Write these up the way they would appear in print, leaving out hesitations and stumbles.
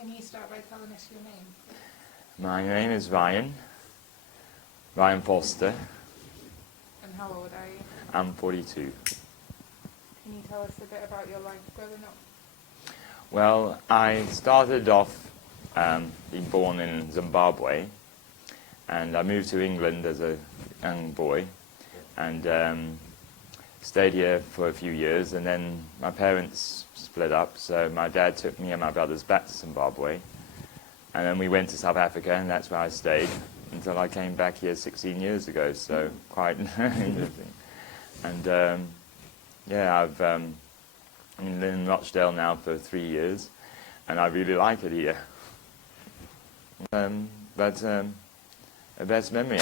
Can you start by telling us your name? My name is Ryan Foster. And how old are you? I'm 42. Can you tell us a bit about your life growing up? Well, I started off being born in Zimbabwe, and I moved to England as a young boy, and stayed here for a few years, and then my parents split up, so my dad took me and my brothers back to Zimbabwe, and then we went to South Africa, and that's where I stayed until I came back here 16 years ago, so quite interesting. And yeah, I've been in Rochdale now for 3 years, and I really like it here. But the best memory,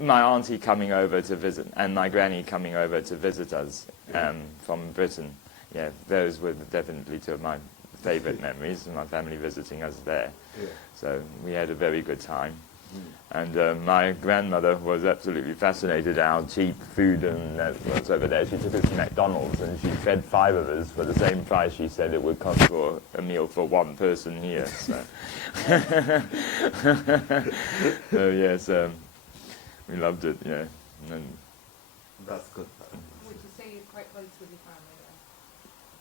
my auntie coming over to visit, and my granny coming over to visit us from Britain. Yeah, those were definitely two of my favourite memories, my family visiting us there. Yeah. So we had a very good time. And my grandmother was absolutely fascinated at how cheap food and was over there. She took us to McDonald's and she fed 5 of us for the same price she said it would cost for a meal for one person here. So, so yes, we loved it, yeah. And that's good. Would you say you're quite close with your family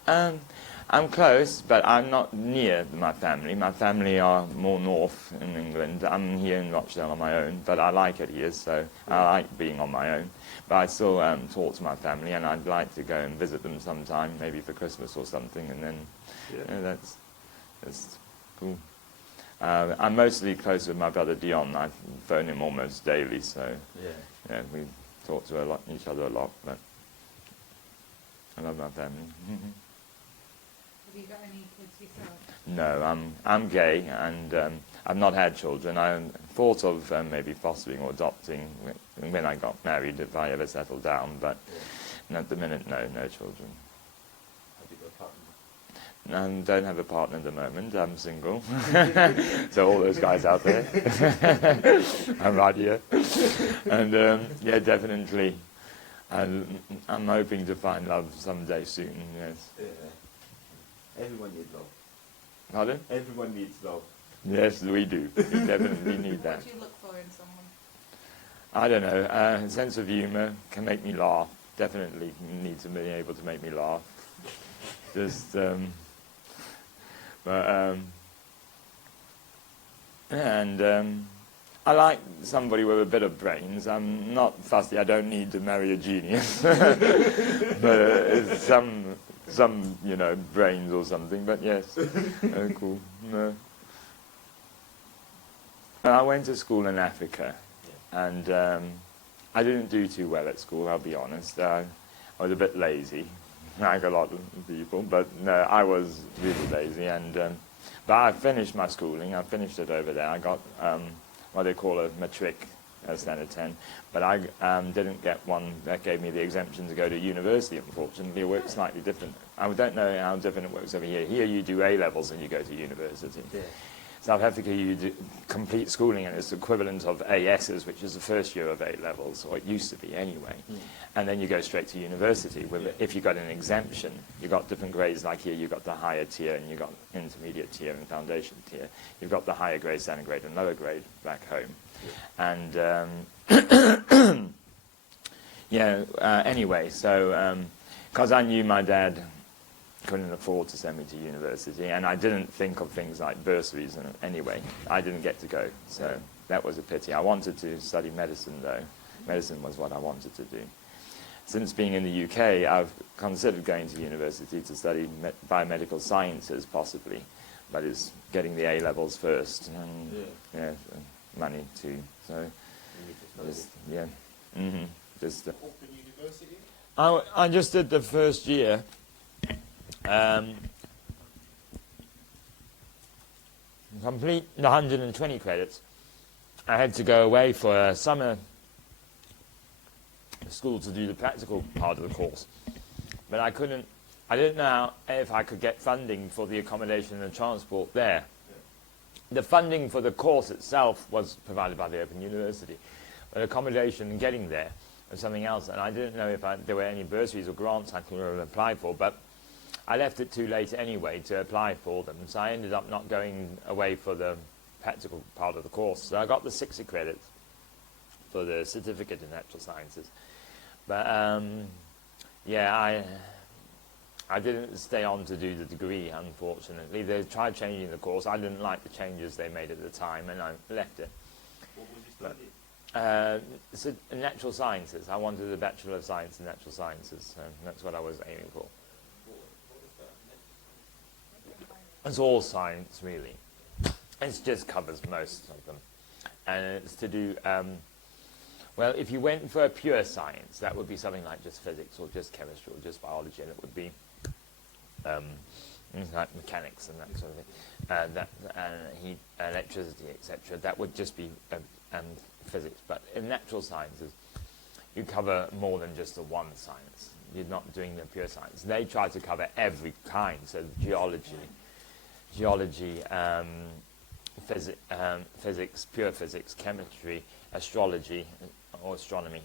then? I'm close, but I'm not near my family. My family are more north in England. I'm here in Rochdale on my own, but I like it here, so I like being on my own. But I still talk to my family, and I'd like to go and visit them sometime, maybe for Christmas or something, and then that's cool. I'm mostly close with my brother Dion. I phone him almost daily, so yeah, we talk to each other a lot, but I love my family. Have you got any kids yourself? No, I'm gay, and I've not had children. I thought of maybe fostering or adopting when I got married, if I ever settled down, but at the minute, no children. Have you got a partner? I don't have a partner at the moment. I'm single. So all those guys out there, I'm right here. And yeah, definitely, I'm hoping to find love someday soon, yes. Yeah. Everyone needs love. Pardon? Everyone needs love. Yes, we do. We definitely need that. What do you look for in someone? I don't know. A sense of humour can make me laugh. Definitely needs to be able to make me laugh. Just, I like somebody with a bit of brains. I'm not fussy. I don't need to marry a genius. But it's some, brains or something, but yes, cool. No. I went to school in Africa, and I didn't do too well at school, I'll be honest. I was a bit lazy, like a lot of people, but no, I was really lazy, and but I finished my schooling. I finished it over there. I got what they call a matric, standard 10, but I didn't get one that gave me the exemption to go to university, unfortunately. It works slightly different. I don't know how different it works over here. Here you do A-levels and you go to university. Yeah. South Africa, you do complete schooling, and it's the equivalent of ASs, which is the first year of A-levels, or it used to be anyway. And then you go straight to university. If you got an exemption, you got different grades. Like here, you got the higher tier, and you got intermediate tier and foundation tier. You've got the higher grade, standard grade, and lower grade back home. And anyway, so because I knew my dad couldn't afford to send me to university, and I didn't think of things like bursaries, and anyway, I didn't get to go, so that was a pity. I wanted to study medicine, though. Medicine was what I wanted to do. Since being in the UK, I've considered going to university to study biomedical sciences, possibly, but it's getting the A-levels first, and money too, so just, Open university? I just did the first year. Complete the 120 credits. I had to go away for a summer school to do the practical part of the course, but I didn't know if I could get funding for the accommodation and transport there. The funding for the course itself was provided by the Open University, but accommodation and getting there was something else, and I didn't know if there were any bursaries or grants I could apply for, but I left it too late anyway to apply for them, so I ended up not going away for the practical part of the course. So I got the 60 credits for the certificate in natural sciences. But yeah, I didn't stay on to do the degree, unfortunately. They tried changing the course. I didn't like the changes they made at the time, and I left it. What was you studying? So natural sciences. I wanted a Bachelor of Science in Natural Sciences, and that's what I was aiming for. What is that? It's all science, really. It just covers most of them. And it's to do, well, if you went for a pure science, that would be something like just physics or just chemistry or just biology, and it would be like mechanics and that sort of thing, heat, electricity, etc. That would just be physics. But in natural sciences, you cover more than just the one science. You're not doing the pure science. They try to cover every kind, so geology, physics, pure physics, chemistry, astrology, or astronomy,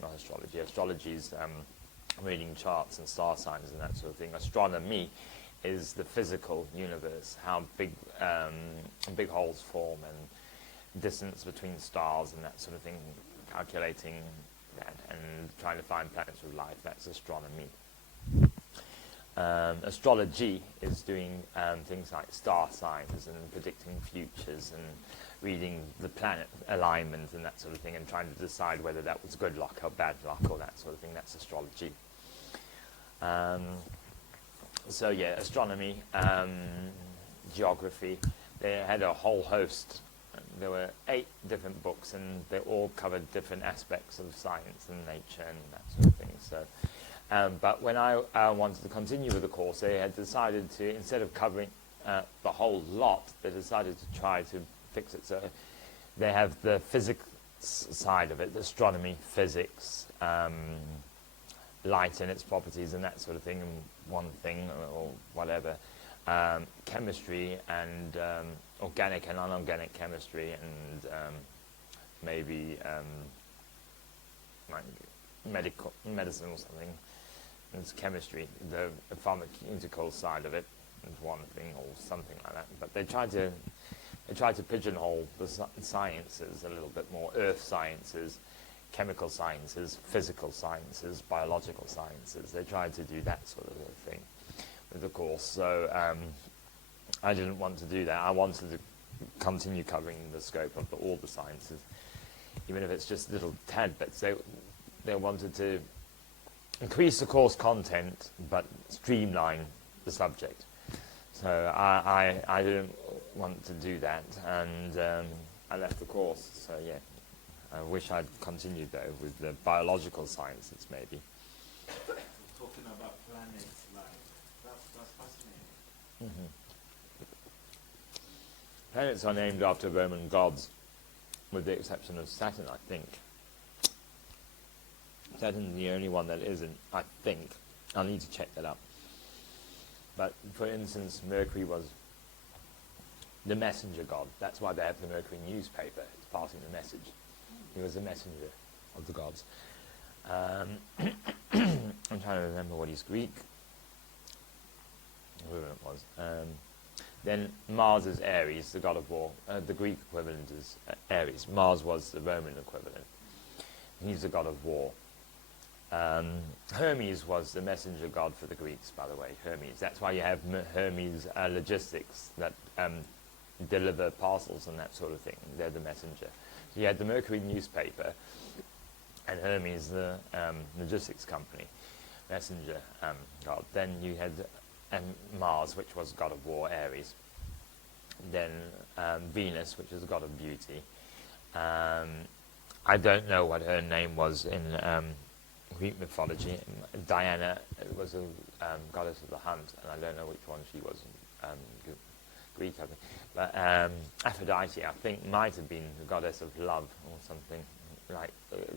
not astrology. Astrology is reading charts and star signs and that sort of thing. Astronomy is the physical universe, how big holes form and distance between stars and that sort of thing, calculating that and trying to find planets with life. That's astronomy. Astrology is doing things like star signs and predicting futures and reading the planet alignment and that sort of thing and trying to decide whether that was good luck or bad luck or that sort of thing. That's astrology. So yeah, astronomy, geography. They had a whole host. There were 8 different books, and they all covered different aspects of science and nature and that sort of thing. So, but when I wanted to continue with the course, they had decided to, instead of covering the whole lot, they decided to try to fix it. So they have the physics side of it, astronomy, physics, light and its properties and that sort of thing, and one thing or whatever. Chemistry and organic and inorganic chemistry, and maybe like medicine or something. It's chemistry. The pharmaceutical side of it is one thing or something like that. But they tried to pigeonhole the sciences a little bit more: earth sciences, chemical sciences, physical sciences, biological sciences. They tried to do that sort of a thing with the course. So I didn't want to do that. I wanted to continue covering the scope of all the sciences, even if it's just little tad bits. They wanted to increase the course content but streamline the subject. So I didn't want to do that, and I left the course. So yeah, I wish I'd continued though with the biological sciences maybe. Talking about planets, like that's fascinating. Mm-hmm. Planets are named after Roman gods, with the exception of Saturn, I think. Saturn's the only one that isn't, I think. I'll need to check that up. But, for instance, Mercury was the messenger god. That's why they have the Mercury newspaper. It's passing the message. He was the messenger of the gods. I'm trying to remember what he's Greek. Whoever it was. Then Mars is Ares, the god of war. The Greek equivalent is Ares. Mars was the Roman equivalent. He's the god of war. Hermes was the messenger god for the Greeks, by the way. Hermes. That's why you have Hermes logistics that deliver parcels and that sort of thing. They're the messenger. So you had the Mercury newspaper and Hermes, the logistics company, messenger god. Then you had Mars, which was god of war, Ares. Then Venus, which is the god of beauty. I don't know what her name was in Greek mythology. Diana was a goddess of the hunt, and I don't know which one she was in Greek, I think. But Aphrodite, I think, might have been the goddess of love or something. Like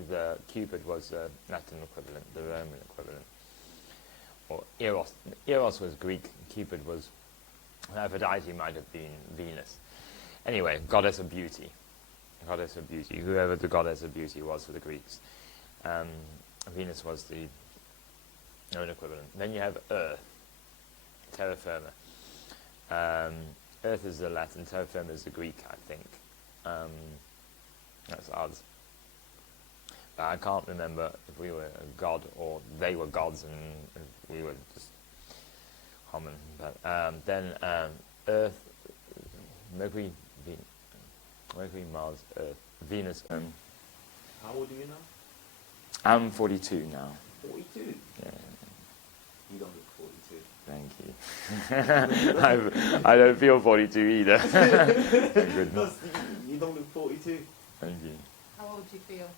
the Cupid was the Latin equivalent, the Roman equivalent. Or Eros. Eros was Greek, Cupid was, Aphrodite might have been Venus. Anyway, goddess of beauty. Goddess of beauty, whoever the goddess of beauty was for the Greeks. Venus was the Roman equivalent. Then you have Earth. terra firma. Earth is the Latin, terra firma is the Greek, I think. That's ours. But I can't remember if we were a god or they were gods and we were just common. But then Earth, Mercury, Mars, Earth, Venus. How old are you now? I'm 42 now. 42? Yeah. You don't look 42. Thank you. I don't feel 42 either. Good. You don't look 42. Thank you. How old do you feel?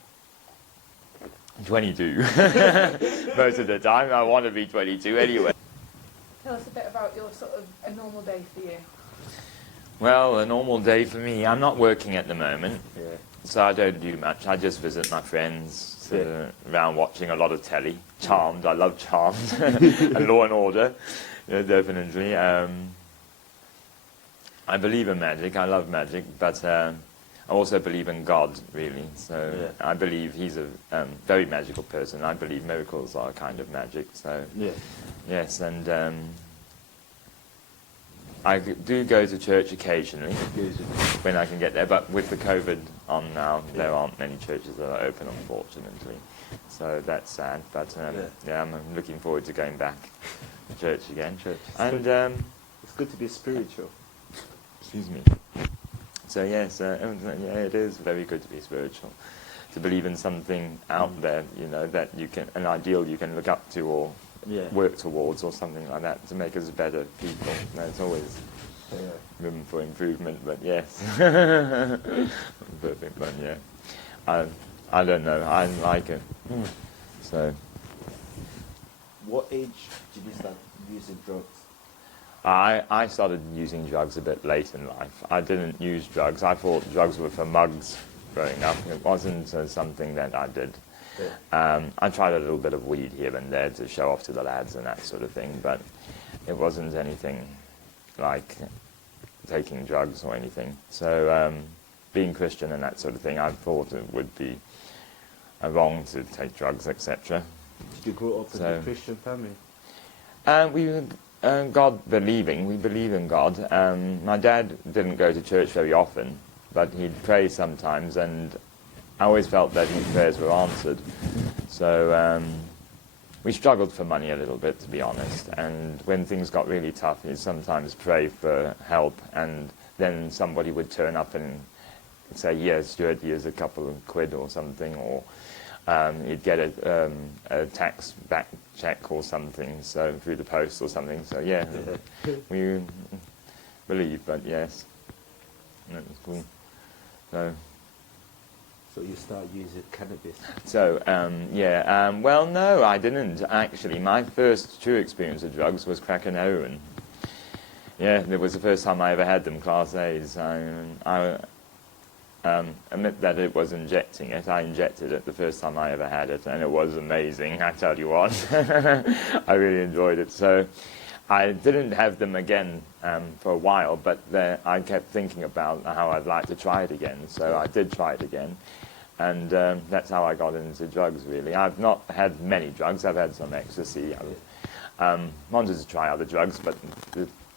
22. Most of the time, I want to be 22 anyway. Tell us a bit about your sort of a normal day for you. Well, a normal day for me, I'm not working at the moment, Yeah. so I don't do much. I just visit my friends, sit around watching a lot of telly. Charmed, I love Charmed. And Law and Order, yeah, definitely. I believe in magic, I love magic, but I also believe in God, really. So Yeah. I believe he's a very magical person. I believe miracles are a kind of magic. So Yeah. yes, and I do go to church occasionally when I can get there, but with the COVID on now, there aren't many churches that are open, unfortunately. So that's sad, but yeah, I'm looking forward to going back to church again. And It's good to be spiritual. excuse me. So yes, yeah, it is very good to be spiritual, to believe in something out there, you know, that you can, an ideal you can look up to or Yeah. work towards or something like that, to make us better people. There's always room for improvement, but yes. Perfect one, yeah. I don't know, I like it. So What age did you start using drugs? I started using drugs a bit late in life. I didn't use drugs. I thought drugs were for mugs growing up. It wasn't something that I did. Yeah. I tried a little bit of weed here and there to show off to the lads and that sort of thing, but it wasn't anything like taking drugs or anything. So being Christian and that sort of thing, I thought it would be wrong to take drugs, etc. Did you grow up in a Christian family? We were God believing. We believe in God. My dad didn't go to church very often, but he'd pray sometimes, and I always felt that his prayers were answered. So we struggled for money a little bit, to be honest, and when things got really tough, he'd sometimes pray for help, and then somebody would turn up and say, yes, here's a couple of quid or something, or he'd get a tax back check or something, so through the post or something. So yeah, we believe, but yes, that was cool. So you start using cannabis? So, well, no, I didn't, actually. My first true experience of drugs was crack and heroin. Yeah, it was the first time I ever had them, Class A's. I admit that it was injecting it. I injected it the first time I ever had it, and it was amazing, I tell you what. I really enjoyed it. So I didn't have them again for a while, but I kept thinking about how I'd like to try it again. So I did try it again. And that's how I got into drugs, really. I've not had many drugs. I've had some ecstasy. I wanted to try other drugs, but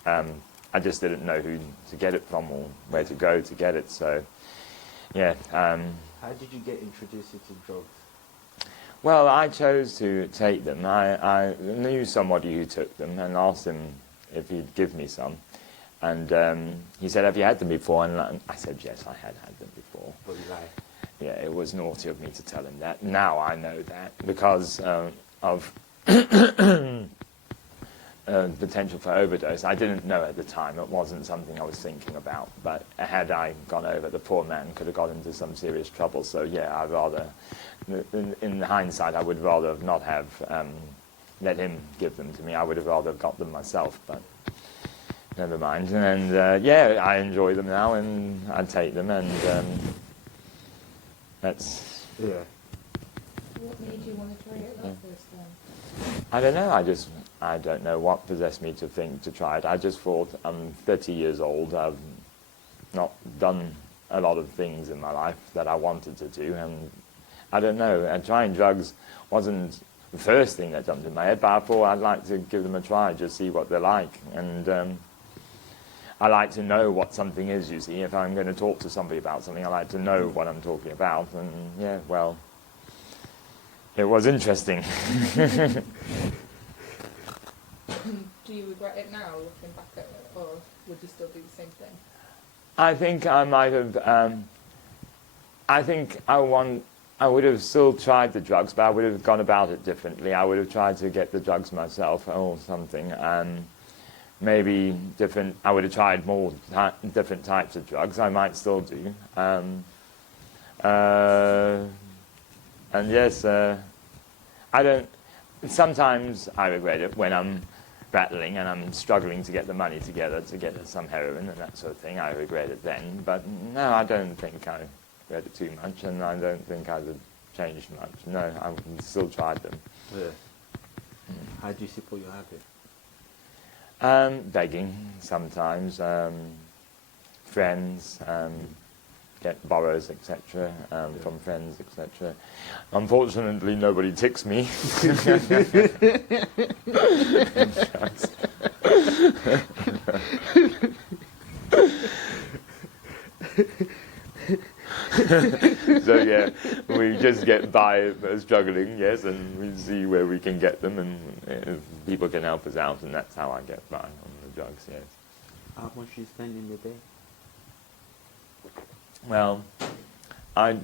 I just didn't know who to get it from or where to go to get it. So, yeah. How did you get introduced into drugs? Well, I chose to take them. I knew somebody who took them and asked him if he'd give me some. And he said, have you had them before? And I said, yes, I had them before. But you lied. Yeah, it was naughty of me to tell him that. Now I know that because of potential for overdose. I didn't know at the time. It wasn't something I was thinking about. But had I gone over, the poor man could have got into some serious trouble. So yeah, I'd rather, in hindsight, I would rather have not have let him give them to me. I would have rather got them myself, but never mind. And yeah, I enjoy them now, and I take them, and that's... Yeah. What made you want to try it that first time? I don't know. I don't know what possessed me to try it. I just thought, I'm 30 years old. I've not done a lot of things in my life that I wanted to do, and I don't know. And trying drugs wasn't the first thing that jumped in my head, but I thought I'd like to give them a try, just see what they're like. And I like to know what something is, you see. If I'm going to talk to somebody about something, I like to know what I'm talking about. And yeah, well, it was interesting. Do you regret it now, looking back at it, or would you still do the same thing? I think I might have, I think I would have still tried the drugs, but I would have gone about it differently. I would have tried to get the drugs myself or something. Maybe different, I would have tried more different types of drugs. I might still do. And yes, I don't, sometimes I regret it when I'm battling and I'm struggling to get the money together to get some heroin and that sort of thing. I regret it then, but no, I don't think I regret it too much, and I don't think I'd have changed much. No, I still tried them. Yeah. How do you support your habit? Begging sometimes, friends, get borrows, etc., from friends, etc. Unfortunately, nobody ticks me. So yeah, we just get by struggling, yes, and we see where we can get them, and if people can help us out, and that's how I get by on the drugs, yes. How much you spend in a day? Well, I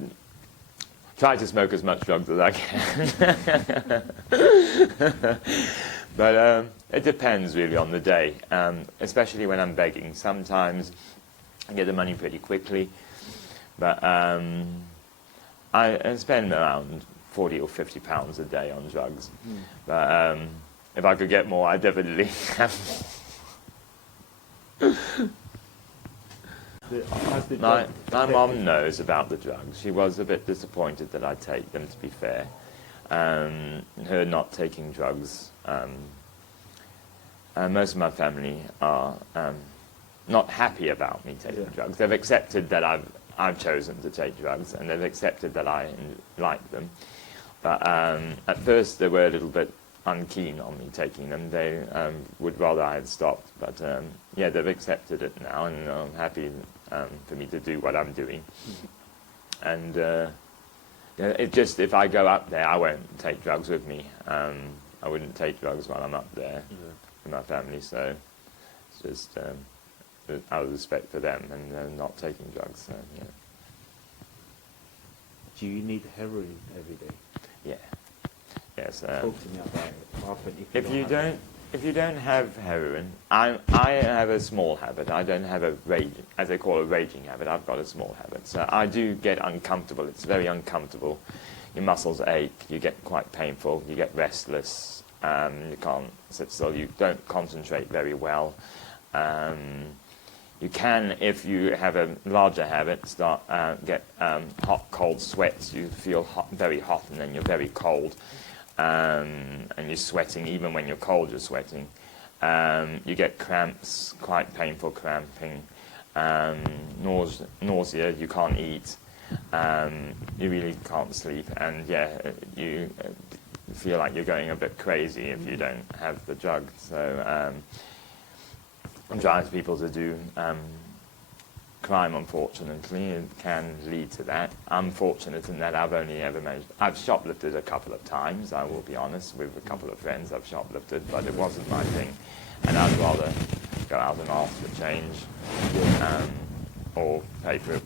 try to smoke as much drugs as I can. But it depends really on the day, especially when I'm begging. Sometimes I get the money pretty quickly, but I spend around 40 or 50 pounds a day on drugs. But if I could get more, I definitely My mom knows about the drugs. She was a bit disappointed that I take them, to be fair. Her not taking drugs. Most of my family are not happy about me taking drugs. They've accepted that I've chosen to take drugs, and they've accepted that I like them. But at first they were a little bit unkeen on me taking them. They would rather I had stopped. But yeah, they've accepted it now, and I'm happy for me to do what I'm doing. And it just, if I go up there, I won't take drugs with me. I wouldn't take drugs while I'm up there with my family. So it's just out of respect for them and not taking drugs. So, yeah. Do you need heroin every day? Yeah. Yes. Talk to me about it. Often If you don't have heroin, I have a small habit. I don't have a as they call a raging habit. I've got a small habit. So I do get uncomfortable. It's very uncomfortable. Your muscles ache. You get quite painful. You get restless. You can't sit still. You don't concentrate very well. You can, if you have a larger habit, get hot, cold sweats. You feel very hot, and then you're very cold. And you're sweating. Even when you're cold, you're sweating. You get cramps, quite painful cramping, nausea, you can't eat, you really can't sleep, and yeah, you feel like you're going a bit crazy if you don't have the drug. So it drives people to do crime, unfortunately. It can lead to that. I'm fortunate in that I've only ever managed... I've shoplifted a couple of times, I will be honest, with a couple of friends I've shoplifted, but it wasn't my thing. And I'd rather go out and ask for change, or pay for it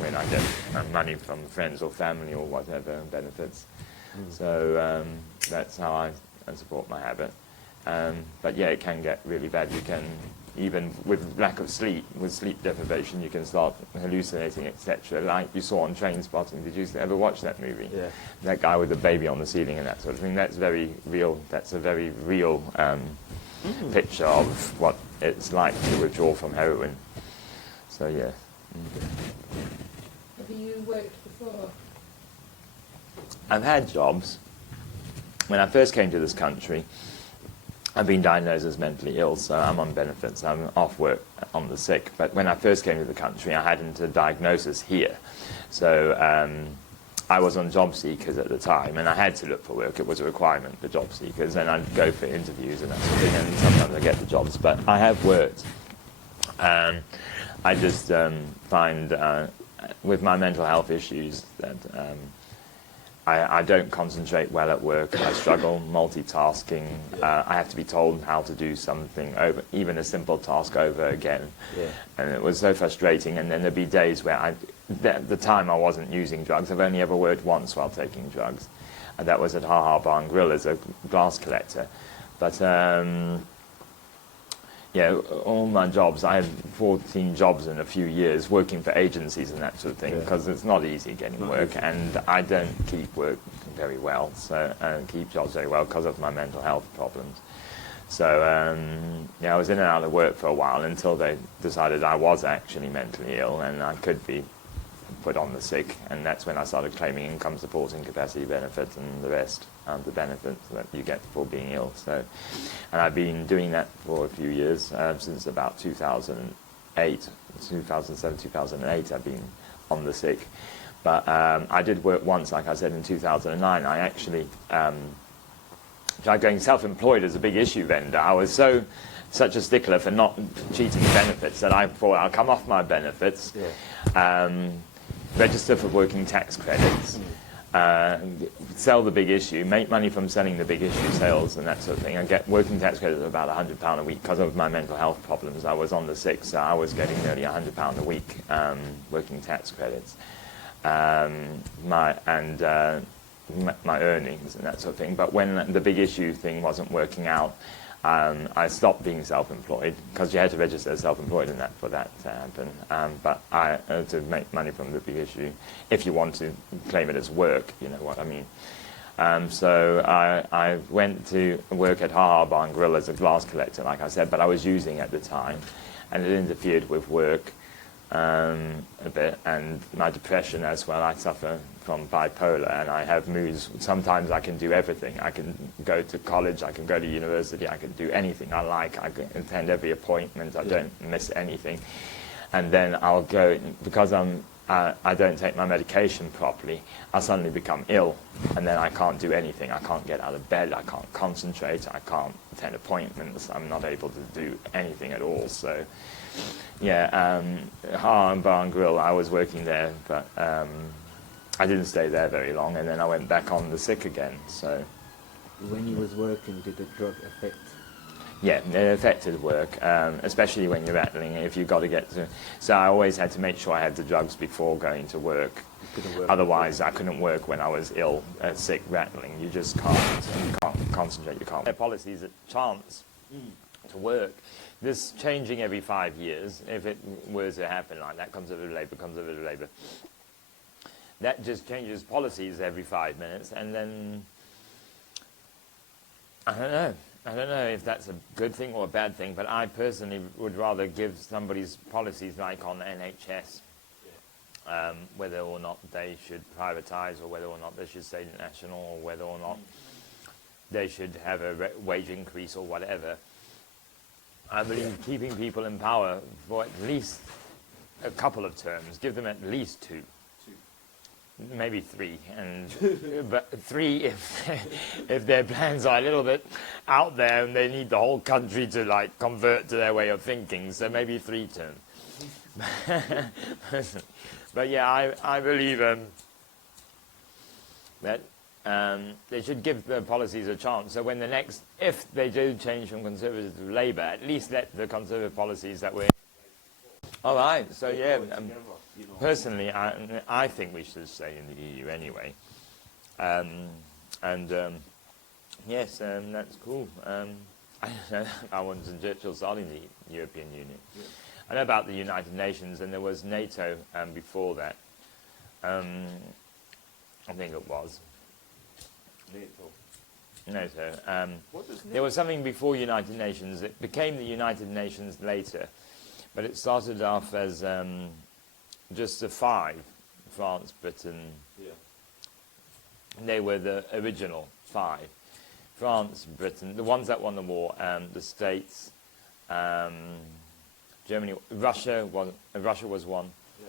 when I get money from friends or family or whatever, benefits. So that's how I support my habit. But yeah, it can get really bad. You can, even with lack of sleep, with sleep deprivation, you can start hallucinating, etc. Like you saw on Train Spotting. Did you ever watch that movie? Yeah. That guy with the baby on the ceiling and that sort of thing. That's very real. That's a very real picture of what it's like to withdraw from heroin. So yeah. Have you worked before? I've had jobs. When I first came to this country, I've been diagnosed as mentally ill, so I'm on benefits. I'm off work on the sick. But when I first came to the country, I hadn't a diagnosis here. So I was on job seekers at the time, and I had to look for work. It was a requirement for job seekers, and I'd go for interviews and that sort of thing, and sometimes I get the jobs. But I have worked. I just find with my mental health issues that I don't concentrate well at work. I struggle multitasking. I have to be told how to do something over, even a simple task over again. Yeah. And it was so frustrating. And then there'd be days where at the time I wasn't using drugs. I've only ever worked once while taking drugs. And that was at Ha Ha Bar and Grill as a glass collector. But yeah, all my jobs, I had 14 jobs in a few years working for agencies and that sort of thing, because it's not easy getting work, and I don't keep work very well, so I don't keep jobs very well because of my mental health problems. So yeah, I was in and out of work for a while until they decided I was actually mentally ill and I could be put on the sick, and that's when I started claiming income support, incapacity benefits, and the rest, the benefits that you get for being ill. So, and I've been doing that for a few years, since about 2008, 2007, 2008, I've been on the sick. But I did work once, like I said, in 2009. I actually tried going self-employed as a big issue then. I was such a stickler for not cheating benefits that I thought I'll come off my benefits, register for working tax credits, sell the big issue, make money from selling the big issue sales and that sort of thing. I get working tax credits of about £100 a week because of my mental health problems. I was on the sick, so I was getting nearly £100 a week working tax credits. My earnings and that sort of thing. But when the big issue thing wasn't working out, I stopped being self-employed because you had to register as self-employed and that for that to happen. But to make money from the big issue, if you want to claim it as work, you know what I mean. So I went to work at Ha Ha Bar and Grill as a glass collector, like I said, but I was using at the time, and it interfered with work a bit, and my depression as well. I suffer from bipolar, and I have moods. Sometimes I can do everything. I can go to college, I can go to university, I can do anything I like. I can attend every appointment, I don't miss anything. And then I'll go, because I don't take my medication properly, I suddenly become ill, and then I can't do anything. I can't get out of bed, I can't concentrate, I can't attend appointments, I'm not able to do anything at all. So yeah, Ha Bar and Grill, I was working there, but I didn't stay there very long, and then I went back on the sick again. So when you was working, did the drug affect? Yeah, it affected work, especially when you're rattling. If you got to get to, so I always had to make sure I had the drugs before going to work. Otherwise, I couldn't work when I was ill, sick, rattling. You just can't concentrate. You can't. Their policies a chance to work. This changing every 5 years. If it were to happen like that, Conservative Labour. That just changes policies every 5 minutes, and then I don't know if that's a good thing or a bad thing, but I personally would rather give somebody's policies like on NHS, whether or not they should privatise, or whether or not they should stay national, or whether or not they should have a wage increase or whatever. I believe keeping people in power for at least a couple of terms, give them at least two. Maybe three, but three if their plans are a little bit out there and they need the whole country to like convert to their way of thinking, so maybe 3 terms. But yeah, I believe that they should give the policies a chance. So when if they do change from Conservative to Labour, at least let the Conservative policies that were. All right, so yeah. Personally, I think we should stay in the EU anyway. Yes, that's cool. I wanted Churchill starting the European Union. Yeah. I know about the United Nations, and there was NATO before that. I think it was. NATO. There was something before United Nations. It became the United Nations later, but it started off as just the 5, France, Britain. Yeah. They were the original 5. France, Britain, the ones that won the war, the States, Germany, Russia was one. Yeah.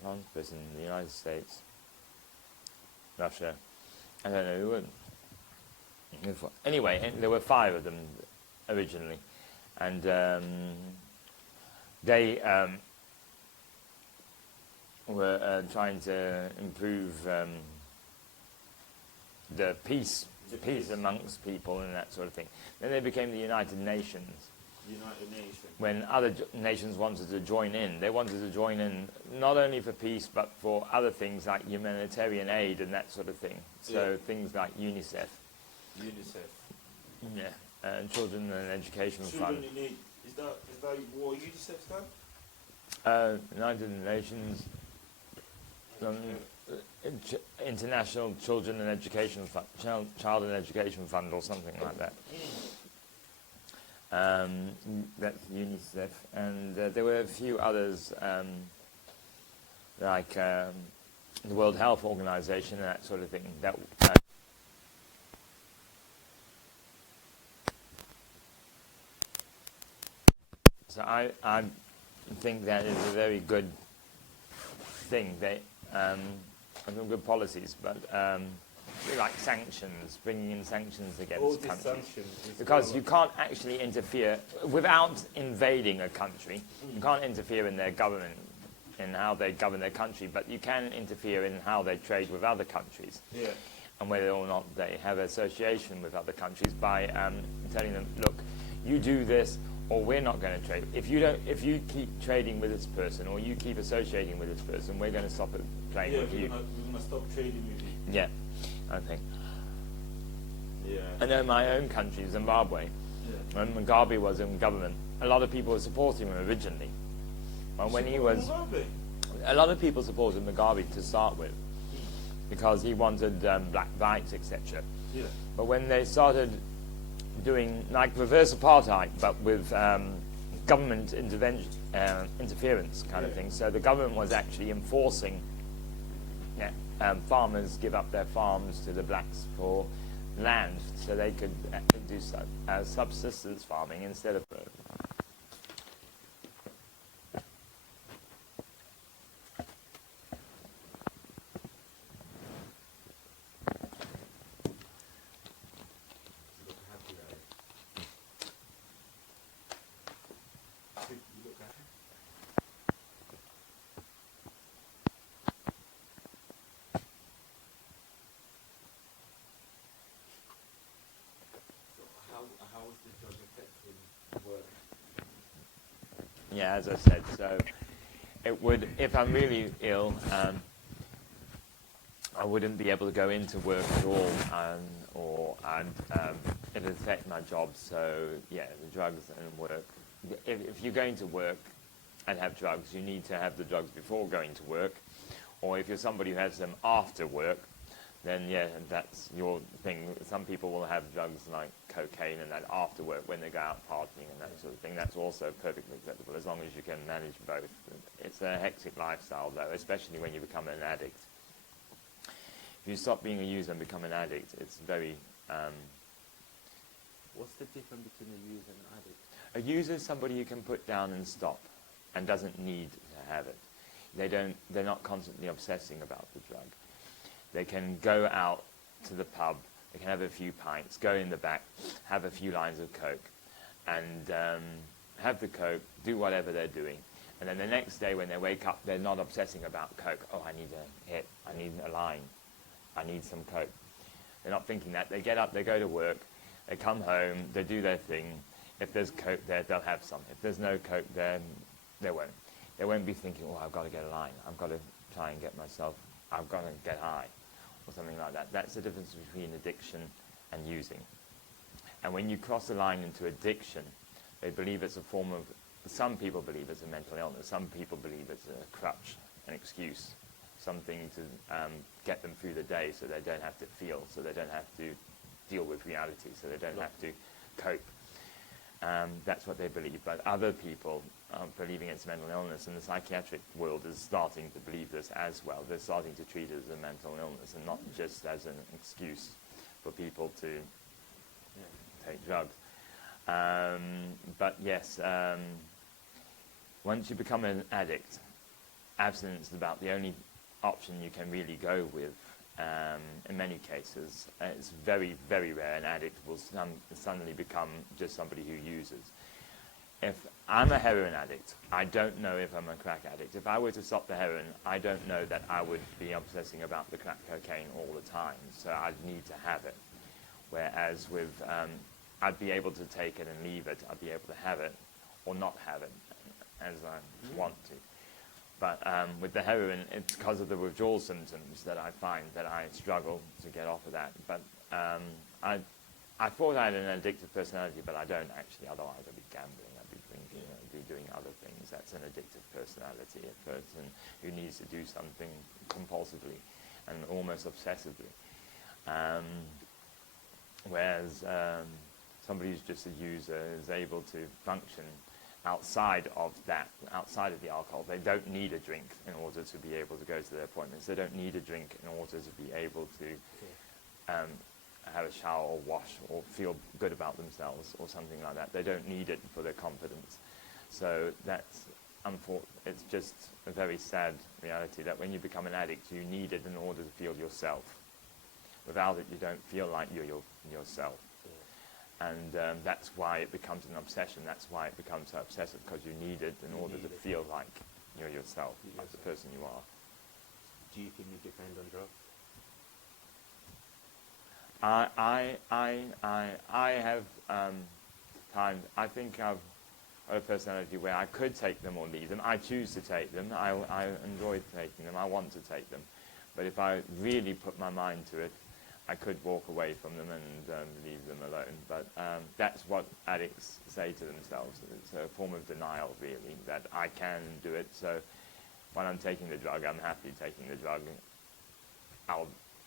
France, Britain, the United States, Russia. I don't know who would. Anyway, there were 5 of them originally, and they were trying to improve the peace amongst people and that sort of thing. Then they became the United Nations. United Nations. When other nations wanted to join in, they wanted to join in not only for peace but for other things like humanitarian aid and that sort of thing. So things like UNICEF. UNICEF. Yeah, and Children and Education Fund. Children in need. Is that what UNICEF stand? United Nations, International Children and Education Fund, Child and Education Fund, or something like that. That's UNICEF, and there were a few others, like the World Health Organization and that sort of thing. That so I think that is a very good thing. They have some good policies, but like sanctions, bringing in sanctions against countries. Because you can't actually interfere, without invading a country, you can't interfere in their government, in how they govern their country, but you can interfere in how they trade with other countries. Yeah. And whether or not they have association with other countries by telling them, look, you do this, or we're not going to trade. If you keep trading with this person, or you keep associating with this person, we're going to stop playing with you. We're going to stop trading with you. Yeah, I think. Yeah. I know my own country, Zimbabwe, when Mugabe was in government, a lot of people were supporting him originally. And when he was, a lot of people supported Mugabe to start with, because he wanted black rights, etc. Yeah. But when they started doing like reverse apartheid, but with government interference kind of thing, so the government was actually enforcing farmers give up their farms to the blacks for land, so they could do subsistence farming instead of How was the drug affecting work? Yeah, as I said, so it would, if I'm really ill, I wouldn't be able to go into work at all, or it would affect my job. So yeah, the drugs and work. If you're going to work and have drugs, you need to have the drugs before going to work, or if you're somebody who has them after work, then yeah, that's your thing. Some people will have drugs like cocaine and that after work when they go out partying and that sort of thing. That's also perfectly acceptable as long as you can manage both. It's a hectic lifestyle though, especially when you become an addict. If you stop being a user and become an addict, it's very... What's the difference between a user and an addict? A user is somebody you can put down and stop and doesn't need to have it. They're not constantly obsessing about the drug. They can go out to the pub, they can have a few pints, go in the back, have a few lines of Coke, and have the Coke, do whatever they're doing. And then the next day when they wake up, they're not obsessing about Coke. Oh, I need a hit, I need a line, I need some Coke. They're not thinking that. They get up, they go to work, they come home, they do their thing. If there's Coke there, they'll have some. If there's no Coke there, they won't. They won't be thinking, oh, I've got to get a line, I've got to try and get myself, I've got to get high, or something like that. That's the difference between addiction and using. And when you cross the line into addiction, they believe it's a form of, some people believe it's a mental illness, some people believe it's a crutch, an excuse, something to get them through the day so they don't have to feel, so they don't have to deal with reality, so they don't have to cope. That's what they believe. But other people are believing it's mental illness, and the psychiatric world is starting to believe this as well. They're starting to treat it as a mental illness and not just as an excuse for people to take drugs. But yes, once you become an addict, abstinence is about the only option you can really go with in many cases. It's very, very rare an addict will suddenly become just somebody who uses. If I'm a heroin addict, I don't know if I'm a crack addict. If I were to stop the heroin, I don't know that I would be obsessing about the crack cocaine all the time. So I'd need to have it. Whereas with, I'd be able to take it and leave it. I'd be able to have it or not have it as I want to. But with the heroin, it's because of the withdrawal symptoms that I find that I struggle to get off of that. But I thought I had an addictive personality, but I don't actually. Otherwise, I'd be gambling, I'd be drinking, I'd be doing other things. That's an addictive personality, a person who needs to do something compulsively and almost obsessively. Whereas somebody who's just a user is able to function outside of that, outside of the alcohol. They don't need a drink in order to be able to go to their appointments. They don't need a drink in order to be able to have a shower or wash or feel good about themselves or something like that. They don't need it for their confidence. So that's it's just a very sad reality that when you become an addict, you need it in order to feel yourself. Without it, you don't feel like you're yourself. And that's why it becomes an obsession. That's why it becomes so obsessive, because you need it in order to feel like you're yourself, like the person you are. Do you think you depend on drugs? I have times. I think I've got a personality where I could take them or leave them. I choose to take them. I enjoy taking them. I want to take them. But if I really put my mind to it, I could walk away from them and leave them alone. But that's what addicts say to themselves. It's a form of denial, really, that I can do it. So when I'm taking the drug, I'm happy taking the drug.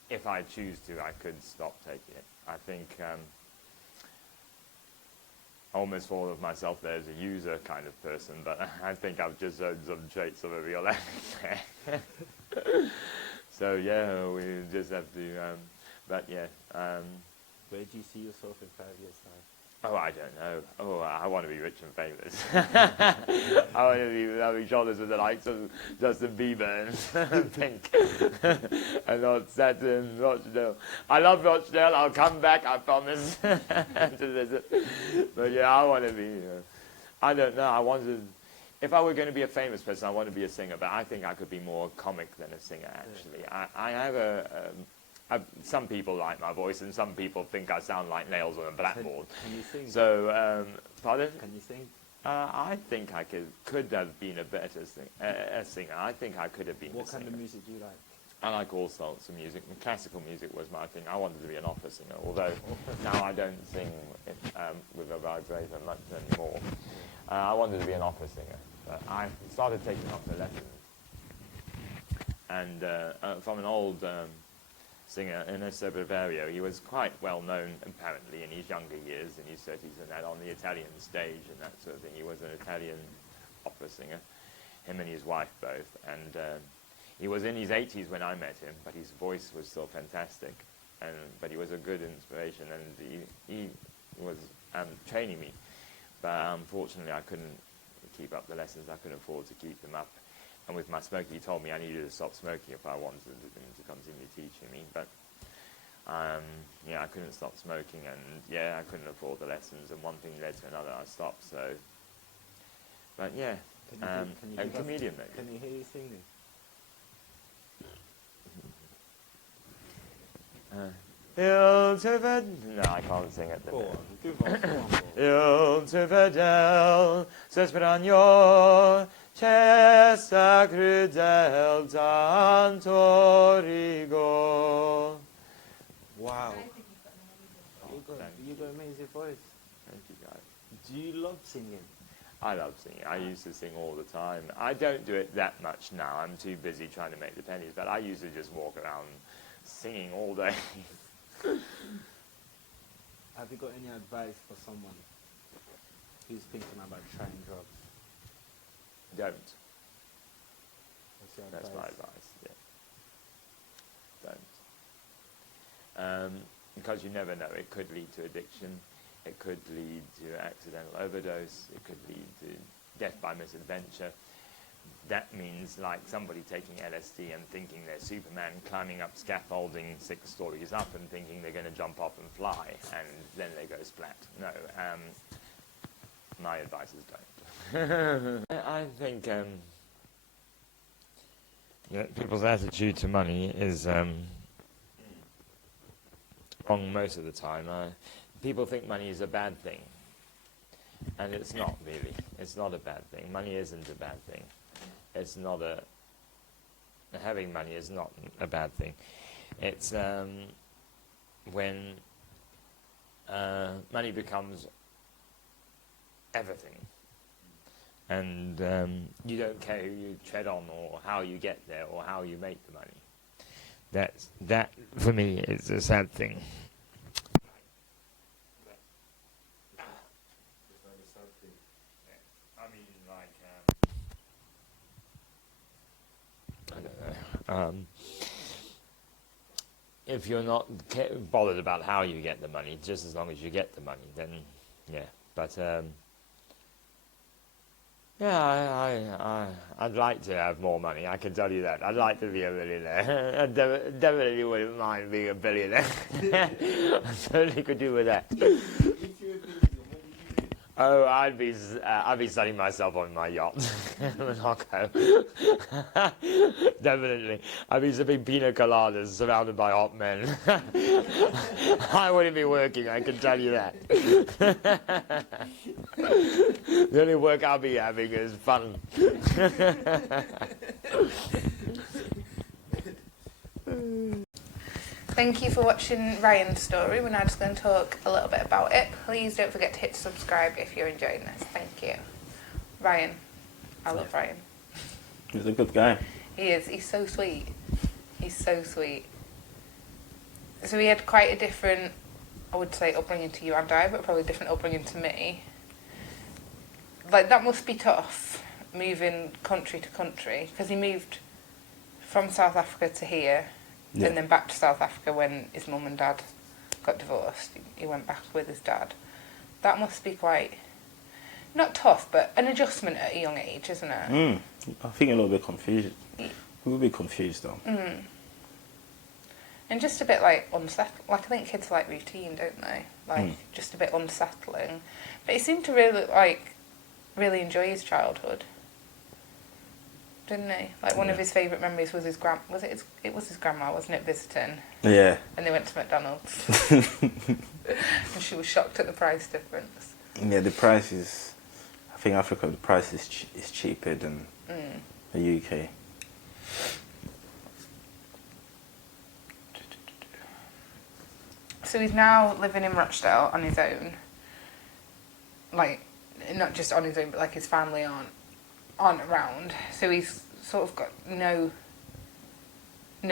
If I choose to, I could stop taking it. I think I almost thought of myself there as a user kind of person, but I think I've just shown some traits of a real addict there. So yeah, we just have to... but yeah. Where do you see yourself in 5 years' time? Oh, I don't know. Oh, I want to be rich and famous. I want to be rubbing shoulders with the likes of Justin Bieber and Pink and not Saturn, Rochdale. I love Rochdale. I'll come back, I promise, to visit. But yeah, I want to be... I don't know. I want to... If I were going to be a famous person, I want to be a singer. But I think I could be more comic than a singer, actually. Yeah. I have some people like my voice, and some people think I sound like nails on a blackboard. Can you sing? So, pardon? Can you sing? I think I could have been a better singer. I think I could have been. What kind of music do you like? I like all sorts of music. Classical music was my thing. I wanted to be an opera singer, although now I don't sing with a vibrator much anymore. I wanted to be an opera singer, but I started taking opera lessons, and from an old singer, Enslaved. He was quite well known, apparently, in his younger years, in his 30s and that, on the Italian stage and that sort of thing. He was an Italian opera singer, him and his wife both. And he was in his 80s when I met him, but his voice was still fantastic. But he was a good inspiration, and he was training me. But unfortunately, I couldn't keep up the lessons. I couldn't afford to keep them up. And with my smoking, he told me I needed to stop smoking if I wanted him to continue teaching me. But yeah, I couldn't stop smoking, and yeah, I couldn't afford the lessons, and one thing led to another. I stopped. So, but yeah, a comedian maybe. Can you hear you singing? No, I can't sing it. Go on, go on. Il te fedel, se speranio, cessa crudel tanto rigo. Wow. I think you've got an amazing You got an amazing voice. Thank you, guys. Do you love singing? I love singing. I used to sing all the time. I don't do it that much now. I'm too busy trying to make the pennies, but I used to just walk around singing all day. Have you got any advice for someone who's thinking about trying drugs? Don't. What's your That's advice? my advice. Yeah. Don't. Because you never know. It could lead to addiction. It could lead to accidental overdose. It could lead to death by misadventure. that means like somebody taking LSD and thinking they're Superman, climbing up scaffolding 6 stories up and thinking they're going to jump off and fly, and then they go splat. No, my advice is don't. I think people's attitude to money is wrong most of the time. People think money is a bad thing, and it's not really. It's not a bad thing. Money isn't a bad thing. It's not having money is not a bad thing. It's when money becomes everything, and you don't care who you tread on or how you get there or how you make the money. That for me is a sad thing. I mean, like, I don't know. If you're not bothered about how you get the money, just as long as you get the money, then yeah. But yeah, I'd like to have more money. I can tell you that. I'd like to be a millionaire. I definitely wouldn't mind being a billionaire. I certainly could do with that. Oh, I'd be sunning myself on my yacht in Morocco. Definitely. I'd be sipping pina coladas surrounded by hot men. I wouldn't be working, I can tell you that. The only work I'll be having is fun. Thank you for watching Ryan's story. We're now just going to talk a little bit about it. Please don't forget to hit subscribe if you're enjoying this. Thank you. Ryan. I love Ryan. He's a good guy. He is. He's so sweet. He's so sweet. So he had quite a different, I would say, upbringing to you and I, but probably a different upbringing to me. Like, that must be tough, moving country to country, because he moved from South Africa to here. Yeah. And then back to South Africa when his mum and dad got divorced. He went back with his dad. That must be quite, not tough, but an adjustment at a young age, isn't it? I think a little bit confused. We'll be confused though. And just a bit like unsettling. Like, I think kids like routine, don't they? Like, just a bit unsettling. But he seemed to really enjoy his childhood. Didn't he? Like, one of his favourite memories was his it was his grandma, wasn't it, visiting? Yeah. And they went to McDonald's. And she was shocked at the price difference. Yeah, the price is, I think Africa, the price is cheaper than the UK. So he's now living in Rochdale on his own. Like, not just on his own, but like his family aren't around, so he's sort of got no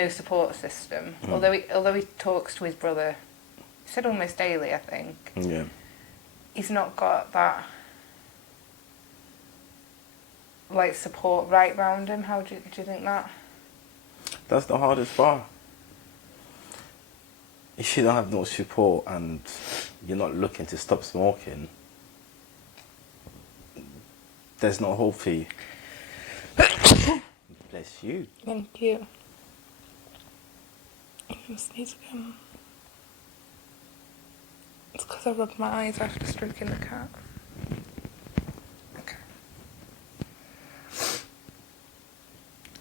support system. Although he talks to his brother, he said almost daily, I think. Yeah. He's not got that like support right round him. How do you think that? That's the hardest part. If you don't have no support and you're not looking to stop smoking, there's no hope for you. Bless you. Thank you. I just need to go. It's because I rubbed my eyes after stroking the cat. Okay.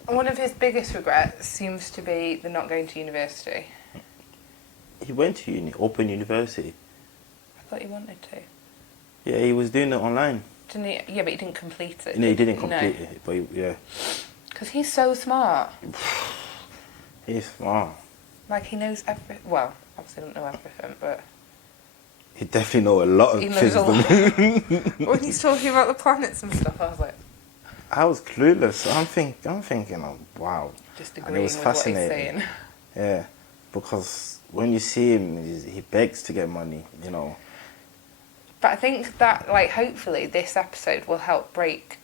One of his biggest regrets seems to be the not going to university. He went to Open University. I thought he wanted to. Yeah, he was doing it online. Didn't he? Yeah, but he didn't complete it. No, he didn't complete it, but yeah. Because he's so smart. He's smart. Like, he knows everything. Well, obviously doesn't know everything, but he definitely knows a lot of he knows a lot. When he's talking about the planets and stuff, I was like, I was clueless. I'm thinking, oh, wow. Just agreeing with what he's saying. Yeah, because when you see him, he begs to get money, you know. But I think that, like, hopefully this episode will help break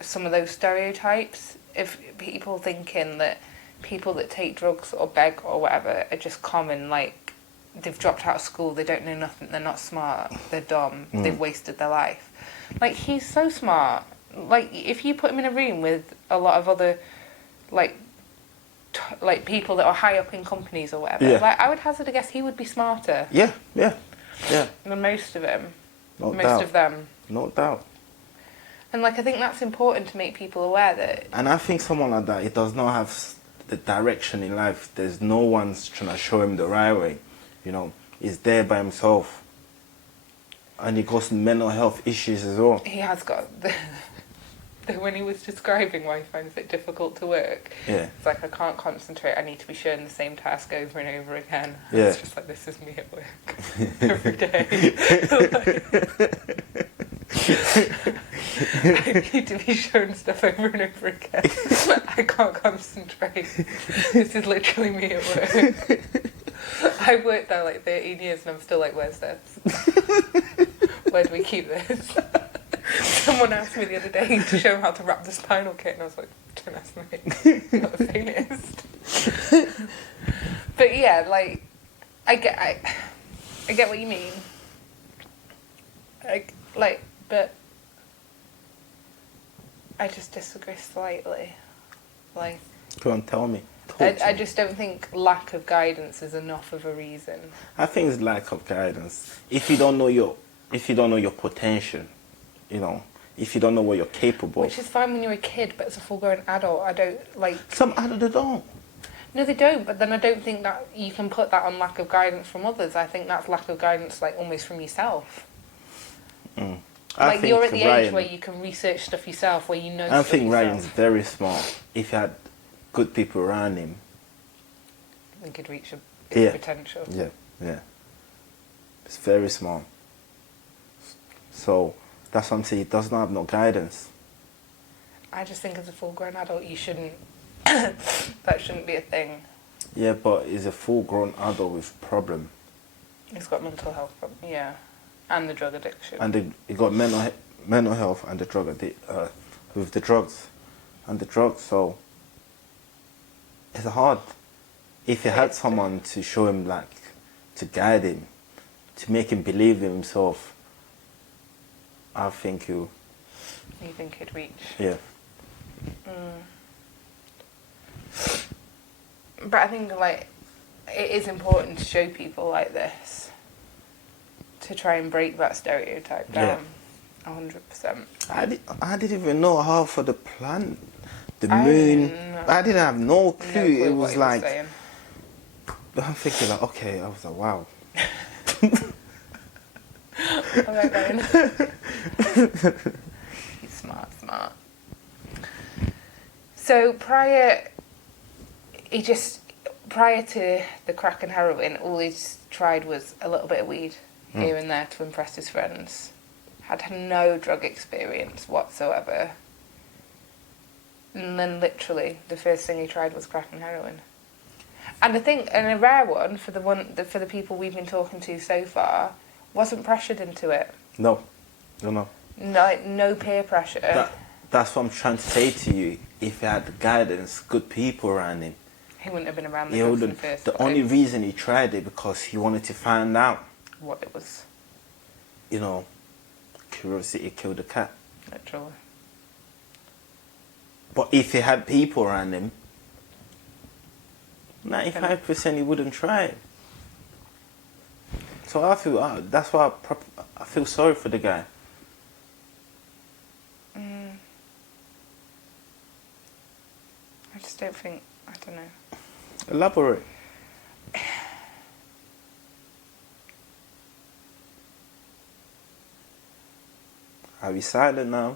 some of those stereotypes of people thinking that people that take drugs or beg or whatever are just common, like, they've dropped out of school, they don't know nothing, they're not smart, they're dumb, they've wasted their life. Like, he's so smart. like, if you put him in a room with a lot of other, like, like people that are high up in companies or whatever, Yeah. like, I would hazard a guess he would be smarter Yeah, yeah, yeah. than most of them. No most doubt. of them. No doubt. And, like, I think that's important to make people aware that... And I think someone like that, he does not have the direction in life. There's no one's trying to show him the right way. You know, he's there by himself. And he got some mental health issues as well. He has got... when he was describing why he finds it difficult to work, Yeah. it's like, I can't concentrate, I need to be shown the same task over and over again. Yeah. It's just like, this is me at work every day. I need to be shown stuff over and over again. I can't concentrate. This is literally me at work. I've worked there like 13 years and I'm still like, where's this? Where do we keep this? Someone asked me the other day to show how to wrap the spinal kit and I was like, don't ask me. I'm not a feminist. But yeah, like, I get what you mean. But I just disagree slightly. Like, Go on, tell me. I just don't think lack of guidance is enough of a reason. I think it's lack of guidance. If you don't know your potential, you know, if you don't know what you're capable Which of. is fine when you're a kid, but as a full-grown adult, I don't, like... Some adults don't. No, they don't, but then I don't think that you can put that on lack of guidance from others. I think that's lack of guidance, like, almost from yourself. Like, you're at the age where you can research stuff yourself, where you know I stuff think yourself. Ryan's very smart. If he had good people around him. I think he'd reach his potential. Yeah, yeah. It's very smart. So, that's what I'm saying. He does not have no guidance. I just think as a full-grown adult, you shouldn't... that shouldn't be a thing. Yeah, but he's a full-grown adult with problem. He's got mental health problems, yeah. And the drug addiction. And he got mental health and the with the drugs. And the drugs, so... It's hard. If he had someone to show him, like, to guide him, to make him believe in himself, I think You think he'd reach? Yeah. But I think, like, it is important to show people like this, to try and break that stereotype down. 100%. I didn't even know half of the planet, the moon. I didn't have no clue. It was like... I'm thinking like, okay, I was like, wow. Alright, Ryan. He's smart. So prior to the crack and heroin, all he's tried was a little bit of weed here and there to impress his friends. Had no drug experience whatsoever. And then literally the first thing he tried was crack and heroin. And I think, and a rare one for the people we've been talking to so far, wasn't pressured into it. No. No peer pressure. That's what I'm trying to say to you. If he had guidance, good people around him, he wouldn't have been around the drugs in the first place. The only reason he tried it because he wanted to find out what it was. You know, curiosity killed the cat. Literally. But if he had people around him, 95% he wouldn't try it. So I feel that's why I feel sorry for the guy. I just don't think, I don't know. Elaborate. Are we silent now?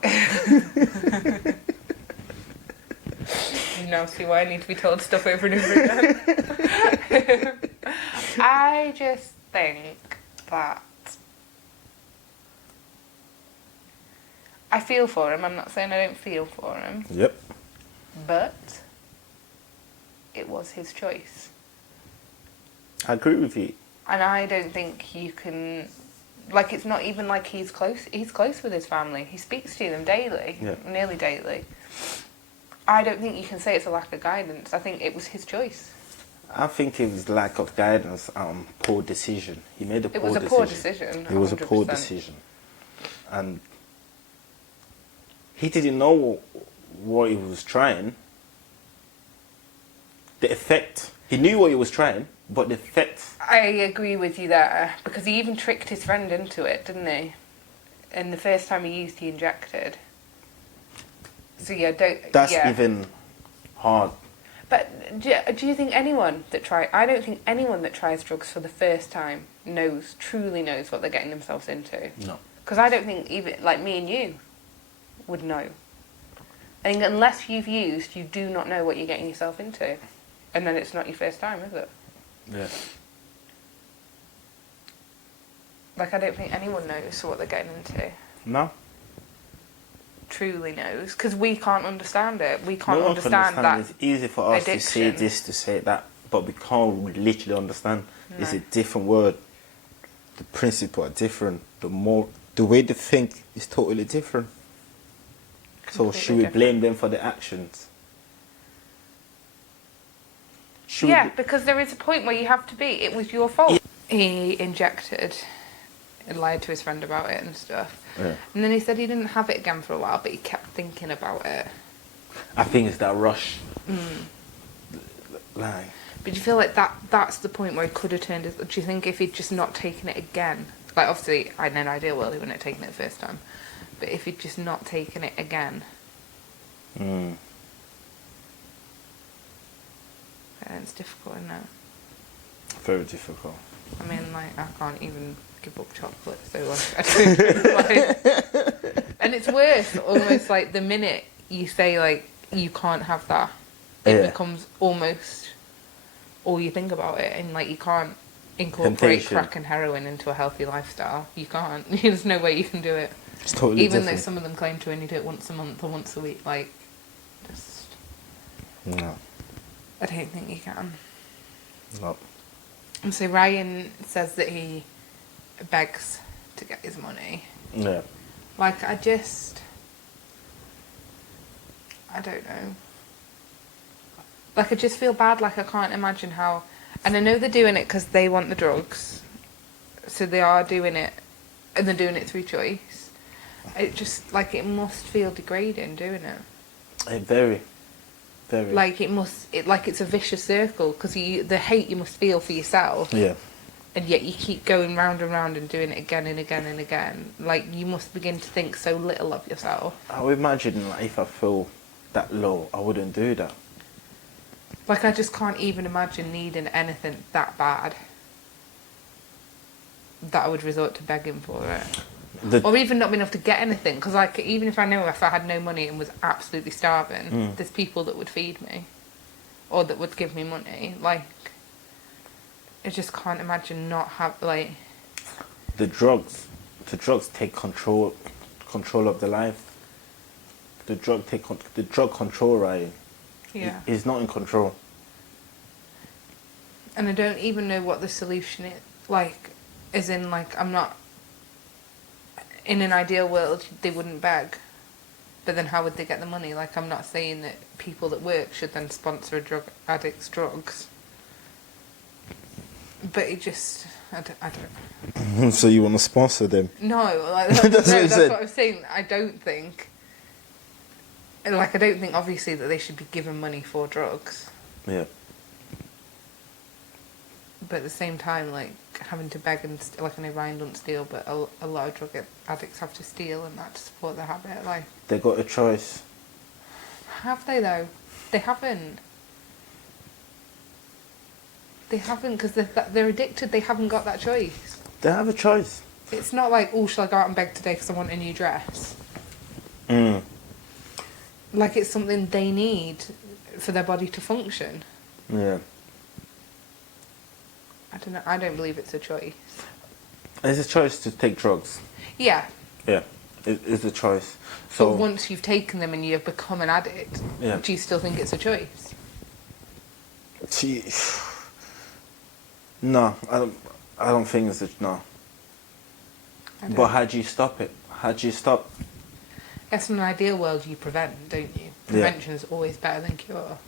You now see why I need to be told stuff over and over again. I just think that I feel for him. I'm not saying I don't feel for him. Yep. But it was his choice. I agree with you. And I don't think you can... Like, it's not even like he's close. He's close with his family. He speaks to them daily, nearly daily. I don't think you can say it's a lack of guidance. I think it was his choice. I think it was lack of guidance, poor decision. He made a poor decision. It was a poor decision. It was a poor decision. And he didn't know what he was trying. The effect, he knew what he was trying, but the effect. I agree with you there, because he even tricked his friend into it, didn't he? And the first time he used, he injected. So yeah, That's yeah. even hard. But do you think anyone that I don't think anyone that tries drugs for the first time truly knows what they're getting themselves into. No. Because I don't think even, like me and you, would know. I think unless you've used, you do not know what you're getting yourself into. And then it's not your first time, is it? Yeah. Like, I don't think anyone knows what they're getting into. No. Truly knows. Because we can't understand it. We can't No one understand can that. It's easy for us to say addiction. this, to say that, but we can't literally understand. No. It's a different word. The principle are different. The way they think is totally different. So Completely should we different. blame them for the actions? Should Yeah, we, because there is a point where you have to be. It was your fault. He injected and lied to his friend about it and stuff. Yeah. And then he said he didn't have it again for a while, but he kept thinking about it. I think it's that rush. Like, But do you feel like that's the point where he could have turned his... Do you think if he'd just not taken it again... Like, obviously, in an ideal world, he wouldn't have taken it the first time. But if he'd just not taken it again... mm, It's difficult, isn't it? very difficult. I mean, like, I can't even give up chocolate, so, like, I don't like... And it's worse, almost, like, the minute you say, like, you can't have that, it Yeah. becomes almost all you think about it, and, like, you can't incorporate Temptation. crack and heroin into a healthy lifestyle. You can't. There's no way you can do it. It's totally Even different. though some of them claim to only do it once a month or once a week, like, just... No. I don't think you can. No. And so Ryan says that he begs to get his money. Yeah. Like, I don't know. Like, I just feel bad, like, I can't imagine how... And I know they're doing it because they want the drugs. So they are doing it, and they're doing it through choice. It just, like, it must feel degrading doing it. Very. Very. Like, it's a vicious circle, because the hate you must feel for yourself. Yeah. And yet you keep going round and round and doing it again and again and again. Like, you must begin to think so little of yourself. I would imagine, like, if I feel that low, I wouldn't do that. Like, I just can't even imagine needing anything that bad that I would resort to begging for it. Or even not being able to get anything. Because, like, even if I had no money and was absolutely starving, there's people that would feed me. Or that would give me money. Like, I just can't imagine not like... The drugs take control of the life. The drug control, right? Yeah. Is not in control. And I don't even know what the solution is. Like, as in, like, I'm not... In an ideal world, they wouldn't beg. But then how would they get the money? Like, I'm not saying that people that work should then sponsor a drug addict's drugs. But it just... I don't... So you want to sponsor them? No, like, That's what you that's said. what I'm saying. I don't think... Like, I don't think, obviously, that they should be given money for drugs. Yeah. But at the same time, like, having to beg and... Like, I know Ryan doesn't steal, but a lot of drug addicts have to steal and that to support their habit. Like, They got a choice. have they, though? They haven't. They haven't, because they're addicted. They haven't got that choice. They have a choice. It's not like, oh, shall I go out and beg today because I want a new dress? Mm. Like, it's something they need for their body to function. Yeah. I don't know. I don't believe it's a choice. It's a choice to take drugs. Yeah. Yeah. It's a choice. But So once you've taken them and you've become an addict, Yeah. do you still think it's a choice? No, I don't think it's a no. I don't But know. how do you stop it? How do you stop? I guess in an ideal world you prevent, don't you? Prevention is always better than cure.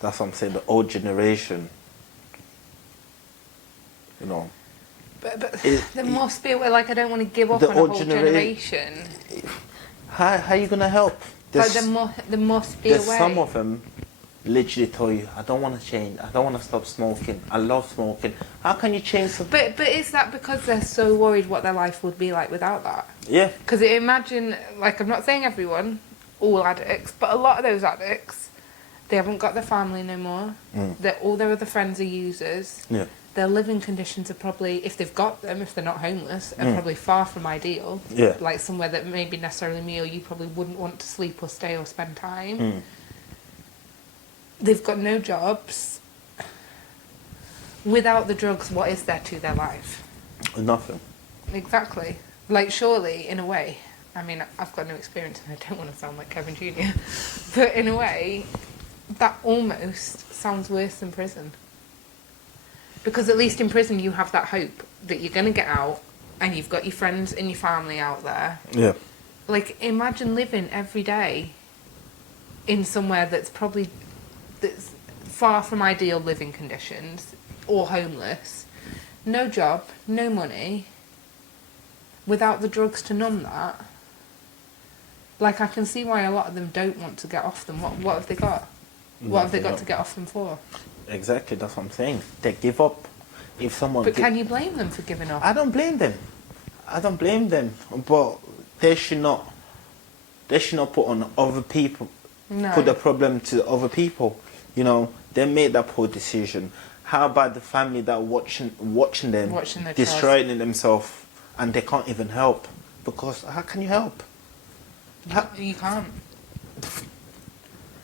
That's what I'm saying. The old generation, you know. But It- there must be a way, like, I don't want to give up the on a old whole generation- generation. How are you gonna help? Like there must be a There's way. some of them literally tell you, I don't want to change. I don't want to stop smoking. I love smoking. How can you change something? But is that because they're so worried what their life would be like without that? Yeah. Because imagine, like, I'm not saying everyone, all addicts, but a lot of those addicts, they haven't got their family no more. All their other friends are users. Yeah. Their living conditions are probably, if they've got them, if they're not homeless, are probably far from ideal. Yeah. Like somewhere that maybe necessarily me or you probably wouldn't want to sleep or stay or spend time. They've got no jobs. Without the drugs, what is there to their life? Nothing. Exactly. Like, surely, in a way, I mean, I've got no experience and I don't want to sound like Kevin Jr., but in a way, that almost sounds worse than prison. Because at least in prison you have that hope that you're going to get out and you've got your friends and your family out there. Yeah. Like, imagine living every day in somewhere that's far from ideal living conditions, or homeless, no job, no money, without the drugs to numb that. Like, I can see why a lot of them don't want to get off them. What have they got? What have they got to get off them for? Exactly, that's what I'm saying. They give up. If someone. But can you blame them for giving up? I don't blame them. I don't blame them. But they should not. They should not put on other people. No. Put the problem to other people. You know, they made that poor decision. How about the family that watching them Watching their destroying themselves and they can't even help? Because how can you help? You can't.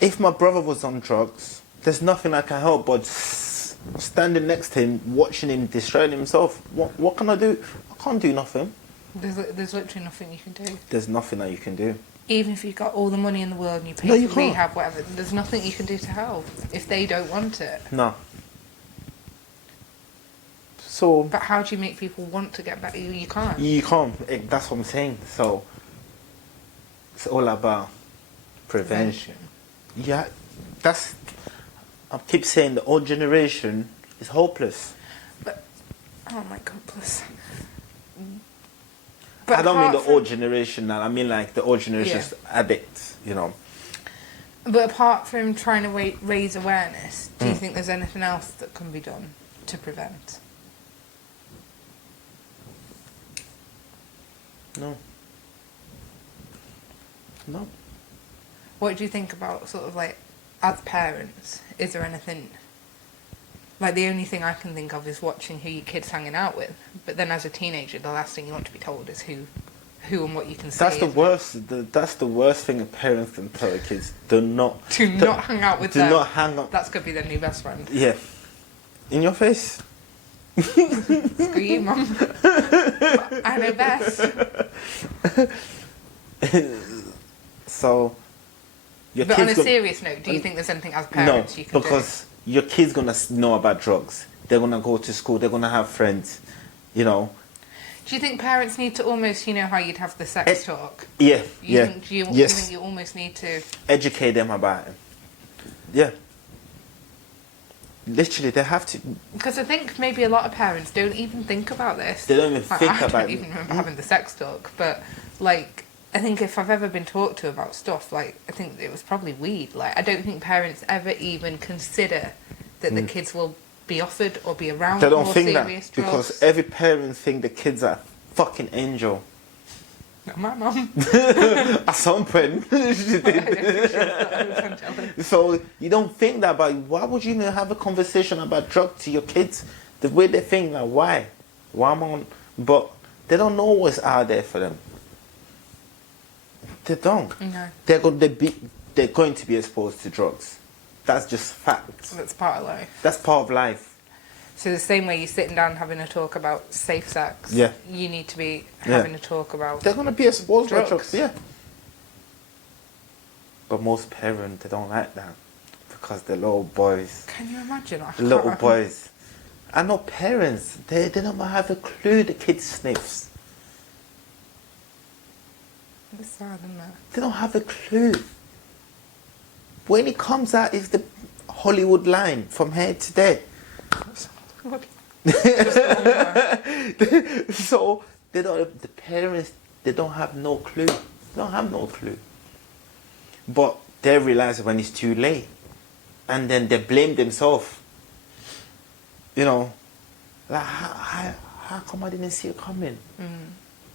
If my brother was on drugs, there's nothing I can help but standing next to him, watching him destroying himself. What can I do? I can't do nothing. There's literally nothing you can do. There's nothing that you can do. Even if you've got all the money in the world and you pay No, you for can't. rehab, whatever, there's nothing you can do to help if they don't want it. No. So But how do you make people want to get better? You can't. you can't. That's what I'm saying. So it's all about prevention. Yeah, that's. I keep saying the old generation is hopeless. Oh my goodness. I don't mean the apart from- old generation now. I mean like the old generation's addicts. You know. But apart from trying to raise awareness, do you think there's anything else that can be done to prevent? No. No. What do you think about sort of like, as parents, is there anything, like the only thing I can think of is watching who your kid's hanging out with, but then as a teenager the last thing you want to be told is who and what you can say. That's the isn't it? worst. That's the worst thing a parent can tell their kids. Do not Not hang out with them. Do not hang up. That's going to be their new best friend. Yeah. In your face. Screw you, Mum. I know best. So, your But on kids a serious note, do you think there's anything as parents no, you can because your kid's gonna know about drugs. They're gonna go to school. They're gonna have friends. You know. do you think parents need to almost, you know how you'd have the sex talk? Yeah. You yeah. you yes. think you almost need to... Educate them about it. Yeah. Literally, they have to. Because I think maybe a lot of parents don't even think about this. They don't even Like, think I about don't it. even remember having the sex talk, but like, I think if I've ever been talked to about stuff, like, I think it was probably weed. Like, I don't think parents ever even consider that the kids will be offered or be around They don't more think that serious because drugs. every parent think the kids are fucking angel. Not my mum. At some point, she did. So you don't think that, but why would you even have a conversation about drugs to your kids? The way they think, like, why am I on? But they don't know what's out there for them. They don't. No, They're going to be exposed to drugs. That's just fact. that's part of life. That's part of life. So the same way you're sitting down having a talk about safe sex, Yeah. you need to be Yeah. having a talk about... They're going to be exposed to Drugs. drugs, yeah. But most parents, they don't like that because the little boys, Can you imagine? I the little can't. boys. I know parents, they don't have a clue the kid sniffs. It's sad, isn't it? They don't have a clue. When it comes out, it's the Hollywood line from here to there. So they don't. The parents, they don't have no clue. They don't have no clue. But they realize when it's too late. And then they blame themselves. You know, like, how come I didn't see it coming?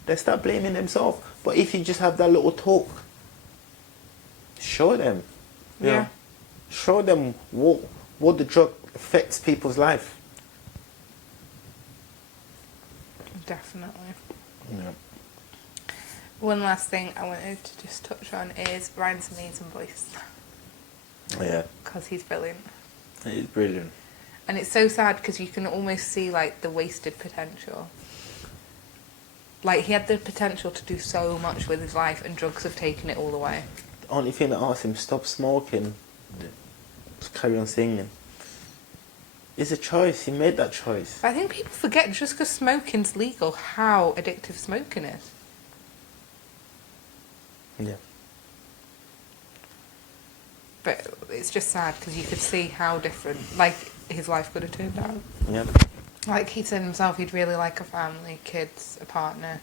They start blaming themselves. But if you just have that little talk, show them. You Yeah. know, show them what the drug affects people's life. Definitely. Yeah. One last thing I wanted to just touch on is Ryan's amazing voice. Yeah. Because he's brilliant. It's brilliant. And it's so sad because you can almost see like the wasted potential. Like he had the potential to do so much with his life and drugs have taken it all away. The only thing that asked him stop smoking, just carry on singing. It's a choice. He made that choice. But I think people forget just because smoking's legal how addictive smoking is. Yeah. But it's just sad because you could see how different like his life could have turned out. Yeah. Like he said himself, he'd really like a family, kids, a partner.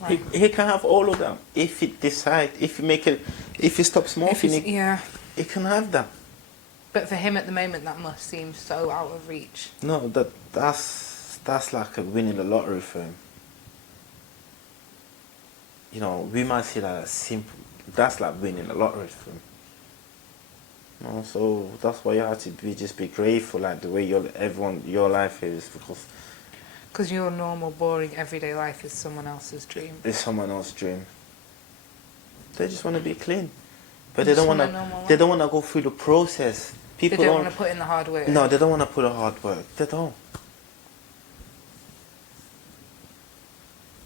Like, He can have all of them if he decide, if he stop smoking, yeah. he can have that. But for him at the moment, that must seem so out of reach. No, that's like winning the lottery for him. You know, we might see that as simple. That's like winning the lottery for him. You know, so that's why you have to be grateful, like the way your life is, Because your normal, boring, everyday life is someone else's dream. it's someone else's dream. They just want to be clean, but They they don't just want want a normal to. They life. don't want to go through the process. People They don't want to put in the hard work. No, they don't want to put in hard work. They don't.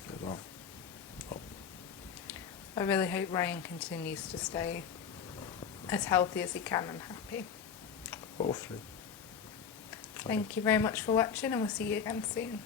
They don't. I really hope Ryan continues to stay as healthy as he can and happy. Hopefully. Thank you very much for watching and we'll see you again soon.